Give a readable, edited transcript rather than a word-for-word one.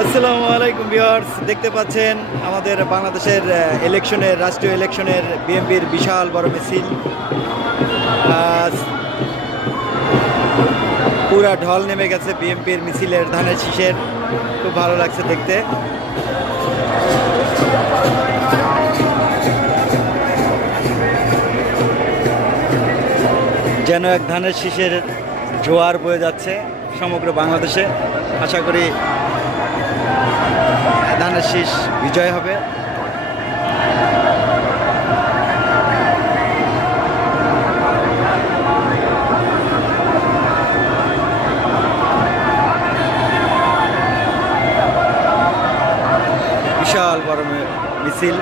আসসালামু আলাইকুম ভিউয়ার্স, দেখতে পাচ্ছেন আমাদের বাংলাদেশের ইলেকশনের, রাষ্ট্রীয় ইলেকশনের বিএনপির বিশাল বড় মিছিল। পুরা ঢল নেমে গেছে বিএনপির মিছিলের, ধানের শীষের। খুব ভালো লাগছে দেখতে। যেন এক ধানের শীষের জোয়ার বয়ে যাচ্ছে সমগ্র বাংলাদেশে। আশা করি ধানের শীষ বিজয় হবে। বিশাল বড় মিছিল।